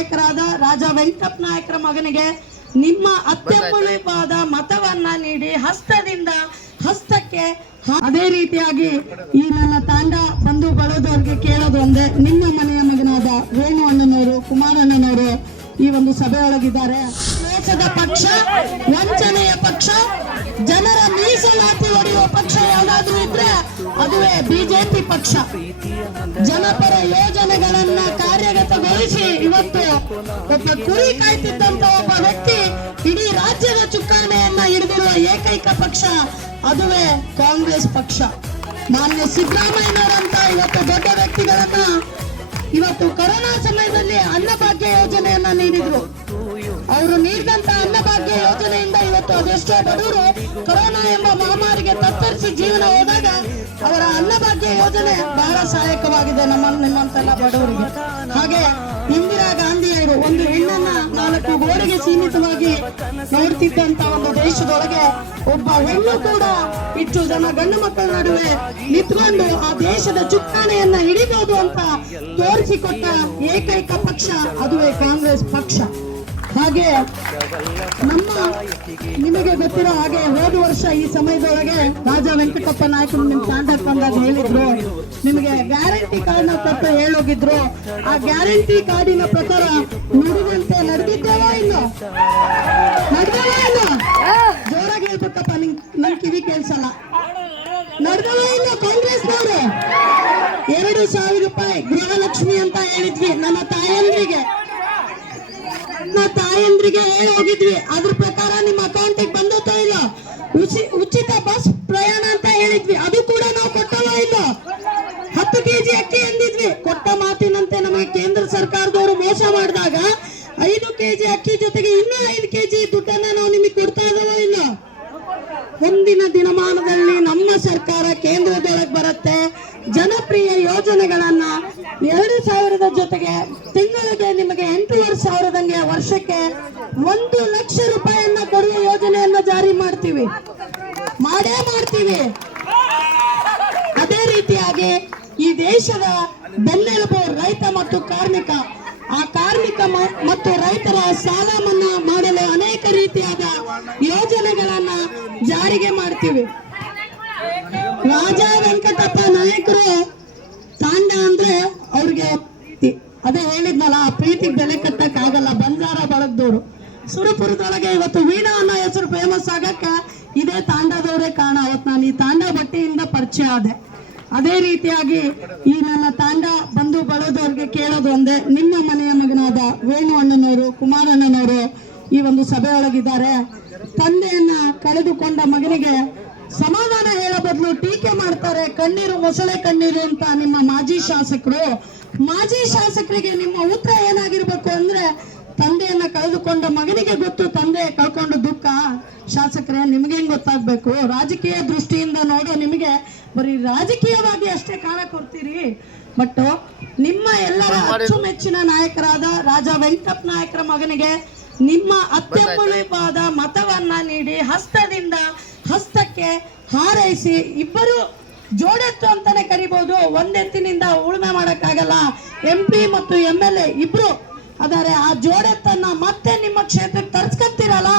ನಾಯಕರಾದ ರಾಜ ವೆಂಕಟಪ್ಪ ನಾಯಕರ ಮಗನಿಗೆ ನಿಮ್ಮ ಅತ್ಯಮೂಲ್ಯವಾದ ಮತವನ್ನ ನೀಡಿ ಹಸ್ತದಿಂದ ಹಸ್ತಕ್ಕೆ. ಅದೇ ರೀತಿಯಾಗಿ ಈ ನನ್ನ ತಾಂಡ ಬಂಧು ಬಳದವ್ರಿಗೆ ಕೇಳೋದು ಒಂದೇ, ನಿಮ್ಮ ಮನೆಯ ಮಗನಾದ ವೇಣು ಅಣ್ಣನವರು, ಕುಮಾರಣ್ಣನವರು ಈ ಒಂದು ಸಭೆಯೊಳಗಿದ್ದಾರೆ. ಮೋಸದ ಪಕ್ಷ, ವಂಚನೆಯ ಪಕ್ಷ, ಜನರ ಮೀಸಲಾತಿ ಹೊಡೆಯುವ ಪಕ್ಷ ಯಾವ್ದಾದ್ರು ಇದ್ರೆ ಅದುವೇ ಬಿಜೆಪಿ ಪಕ್ಷ. ಜನಪರ ಯೋಜನೆಗಳನ್ನ ಕಾರ್ಯಗತಗೊಳಿಸಿ ಇವತ್ತು ಒಬ್ಬ ಕುರಿ ಕಾಯ್ತಿದ್ದಂತ ಒಬ್ಬ ವ್ಯಕ್ತಿ ಇಡೀ ರಾಜ್ಯದ ಚುಕ್ಕಾಣಿಯನ್ನ ಹಿಡಿದಿರುವ ಏಕೈಕ ಪಕ್ಷ ಅದುವೇ ಕಾಂಗ್ರೆಸ್ ಪಕ್ಷ. ಮಾನ್ಯ ಸಿದ್ದರಾಮಯ್ಯನವರಂತ ಇವತ್ತು ದೊಡ್ಡ ವ್ಯಕ್ತಿಗಳನ್ನ ಇವತ್ತು ಕೊರೋನಾ ಸಮಯದಲ್ಲಿ ಅನ್ನಭಾಗ್ಯ ಯೋಜನೆಯನ್ನ ನೀಡಿದ್ರು. ಅವರು ನೀಡಿದಂತ ಅನ್ನಭಾಗ್ಯ ಯೋಜನೆಯಿಂದ ಇವತ್ತು ಅದೆಷ್ಟೋ ಬಡವರು ಕೊರೋನಾ ಎಂಬ ಮಹಾಮಾರಿಗೆ ತತ್ತರಿಸಿ ಜೀವನ ಹೋದಾಗ ಅವರ ಅನ್ನಭಾಗ್ಯ ಯೋಜನೆ ಬಹಳ ಸಹಾಯಕವಾಗಿದೆ ನಿಮ್ಮಂತೆಲ್ಲ ಬಡವರಿಗೆ. ಹಾಗೆ ಇಂದಿರಾ ಗಾಂಧಿಯವರು ಒಂದು ಹೆಣ್ಣನ್ನ 4 ಗೋಡೆಗೆ ಸೀಮಿತವಾಗಿ ನೋಡ್ತಿದ್ದಂತ ಒಂದು ದೇಶದೊಳಗೆ ಒಬ್ಬ ಹೆಣ್ಣು ಕೂಡ ಇಷ್ಟು ಜನ ಗಂಡು ಮಕ್ಕಳ ನಡುವೆ ನಿಂತ್ಕೊಂಡು ಆ ದೇಶದ ಚುಕ್ಕಾಣಿಯನ್ನ ಹಿಡಿಬಹುದು ಅಂತ ತೋರಿಸಿಕೊಟ್ಟ ಏಕೈಕ ಪಕ್ಷ ಅದುವೇ ಕಾಂಗ್ರೆಸ್ ಪಕ್ಷ. ಹಾಗೆ ನಿಮಗೆ ಗೊತ್ತಿರೋ ಹಾಗೆ ಹೋದ ವರ್ಷ ಈ ಸಮಯದೊಳಗೆ ರಾಜ ವೆಂಕಟಪ್ಪ ನಾಯಕರು ನಿಮ್ ತಾಂಡಕ್ಕೆ ಬಂದಾಗ ಹೇಳಿದ್ರು, ನಿಮಗೆ ಗ್ಯಾರಂಟಿ ಕಾರ್ಡ್ನ ತಪ್ಪ ಹೇಳೋಗಿದ್ರು. ಆ ಗ್ಯಾರಂಟಿ ಕಾರ್ಡಿನ ಪ್ರಕಾರ ನುಡಿದಂತೆ ನಡೆದಿದ್ದೇವಾ ಇನ್ನು? ನಡೆದವಾ ಇನ್ನು? ಜೋರಾಗಿ ಹೇಳ್ಬೇಕಪ್ಪ, ನನ್ ಕಿವಿ ಕೇಳಿಸಲ್ಲ. ನಡೆದವಾ ಇನ್ನು? ಕಾಂಗ್ರೆಸ್ನವರು 2,000 ರೂಪಾಯಿ ಗೃಹಲಕ್ಷ್ಮಿ ಅಂತ ಹೇಳಿದ್ವಿ ನನ್ನ ತಾಯಂದ್ರಿಗೆ ಹೇಳಿ ಹೋಗಿದ್ವಿ. ಅದ್ರ ಪ್ರಕಾರ ನಿಮ್ಮ ಅಕೌಂಟಿಗೆ ಬಂದೋ ಇಲ್ಲ. ಉಚಿತ ಬಸ್ ಪ್ರಯಾಣ ಅಂತ ಹೇಳಿದ್ವಿ, ಅದು ಕೂಡ ನಾವು ಕೊಟ್ಟವ ಇಲ್ಲ. 10 kg ಅಕ್ಕಿ ಎಂದಿದ್ವಿ, ಕೊಟ್ಟ ಮಾತಿನಂತೆ ನಮಗೆ ಕೇಂದ್ರ ಸರ್ಕಾರದವರು ಮೋಸ ಮಾಡಿದಾಗ 5 kg ಅಕ್ಕಿ ಜೊತೆಗೆ ಇನ್ನೂ 5 kg ದುಡ್ಡನ್ನ ನಾವು ನಿಮಗೆ ಕೊಡ್ತಾ ಇದಾವ ಇಲ್ಲ. ಮುಂದಿನ ದಿನಮಾನದಲ್ಲಿ ನಮ್ಮ ಸರ್ಕಾರ ಕೇಂದ್ರದೊಳಗೆ ಬರುತ್ತೆ. ಜನಪ್ರಿಯ ಯೋಜನೆಗಳನ್ನ 2,000 ಜೊತೆಗೆ ತಿಂಗಳಿಗೆ ನಿಮಗೆ 8,500 ವರ್ಷಕ್ಕೆ 1 ಲಕ್ಷ ರೂಪಾಯಿಯನ್ನ ಕೊಡುವ ಯೋಜನೆಯನ್ನ ಜಾರಿ ಮಾಡ್ತೀವಿ. ಅದೇ ರೀತಿಯಾಗಿ ಈ ದೇಶದ ಬೆನ್ನೆಲುಬು ರೈತ ಮತ್ತು ಕಾರ್ಮಿಕ, ಆ ಕಾರ್ಮಿಕ ಮತ್ತು ರೈತರ ಸಾಲ ಮನ್ನಾ ಮಾಡಲು ಅನೇಕ ರೀತಿಯಾದ ಯೋಜನೆಗಳನ್ನ ಜಾರಿಗೆ ಮಾಡ್ತೀವಿ. ರಾಜ ವೆಂಕಟಪ್ಪ ನಾಯಕರು ತಾಂಡ ಅಂದ್ರೆ ಅವ್ರಿಗೆ ಅದೇ ಹೇಳಿದ್ನಲ್ಲ, ಆ ಪ್ರೀತಿಗೆ ಬೆಲೆ ಕಟ್ಟಕ್ ಆಗಲ್ಲ. ಬಂಜಾರ ಬಳಗದವರು ಸುರಪುರದೊಳಗೆ ಇವತ್ತು ವೀಣಾ ಅನ್ನೋ ಹೆಸರು ಫೇಮಸ್ ಆಗಕ್ಕ ಇದೇ ತಾಂಡದವರೇ ಕಾರಣ. ಅವತ್ತು ನಾನು ಈ ತಾಂಡ ಬಟ್ಟೆಯಿಂದ ಪರಿಚಯ ಆದೆ. ಅದೇ ರೀತಿಯಾಗಿ ಈ ನನ್ನ ತಾಂಡ ಬಂಧು ಬಳದವ್ರಿಗೆ ಕೇಳೋದು ಒಂದೇ, ನಿಮ್ಮ ಮನೆಯ ಮಗನಾದ ವೇಣು ಅಣ್ಣನವರು, ಕುಮಾರಣ್ಣನವರು ಈ ಒಂದು ಸಭೆಯೊಳಗಿದ್ದಾರೆ. ತಂದೆಯನ್ನ ಕಳೆದುಕೊಂಡ ಮಗನಿಗೆ ಸಮಾಧಾನ ಹೇಳೋ ಬದಲು ಟೀಕೆ ಮಾಡ್ತಾರೆ. ಕಣ್ಣೀರು ಮೊಸಳೆ ಕಣ್ಣೀರು ಅಂತ ನಿಮ್ಮ ಮಾಜಿ ಶಾಸಕರಿಗೆ ನಿಮ್ಮ ಉತ್ತರ ಏನಾಗಿರ್ಬೇಕು ಅಂದ್ರೆ, ತಂದೆಯನ್ನ ಕಳೆದುಕೊಂಡ ಮಗನಿಗೆ ಗೊತ್ತು ತಂದೆ ಕಳ್ಕೊಂಡು ದುಃಖ. ಶಾಸಕರೇ, ನಿಮ್ಗೆ ಹೆಂಗ್ ಗೊತ್ತಾಗ್ಬೇಕು? ರಾಜಕೀಯ ದೃಷ್ಟಿಯಿಂದ ನೋಡೋ ನಿಮಗೆ ಬರೀ ರಾಜಕೀಯವಾಗಿ ಅಷ್ಟೇ ಕಾಣ ಕೊಡ್ತೀರಿ. ಬಟ್ ನಿಮ್ಮ ಎಲ್ಲರ ಅಚ್ಚುಮೆಚ್ಚಿನ ನಾಯಕರಾದ ರಾಜ ವೆಂಕಟಪ್ಪ ನಾಯಕರ ಮಗನಿಗೆ ನಿಮ್ಮ ಅತ್ಯಮೂಲ್ಯವಾದ ಮತವನ್ನ ನೀಡಿ ಹಸ್ತದಿಂದ ಹಸ್ತಕ್ಕೆ ಹಾರೈಸಿ, ಇಬ್ಬರು ಜೋಡೆತ್ತು ಅಂತಾನೆ ಕರಿಬಹುದು, ಒಂದೆತ್ತಿನಿಂದ ಉಳುಮೆ ಮಾಡಕ್ಕಾಗಲ್ಲ. MP ಮತ್ತು MLA ಇಬ್ರು ಆದರೆ ಆ ಜೋಡೆತ್ತನ್ನ ಮತ್ತೆ ನಿಮ್ಮ ಕ್ಷೇತ್ರಕ್ಕೆ ತರ್ಸ್ಕೊತೀರಲ್ಲ.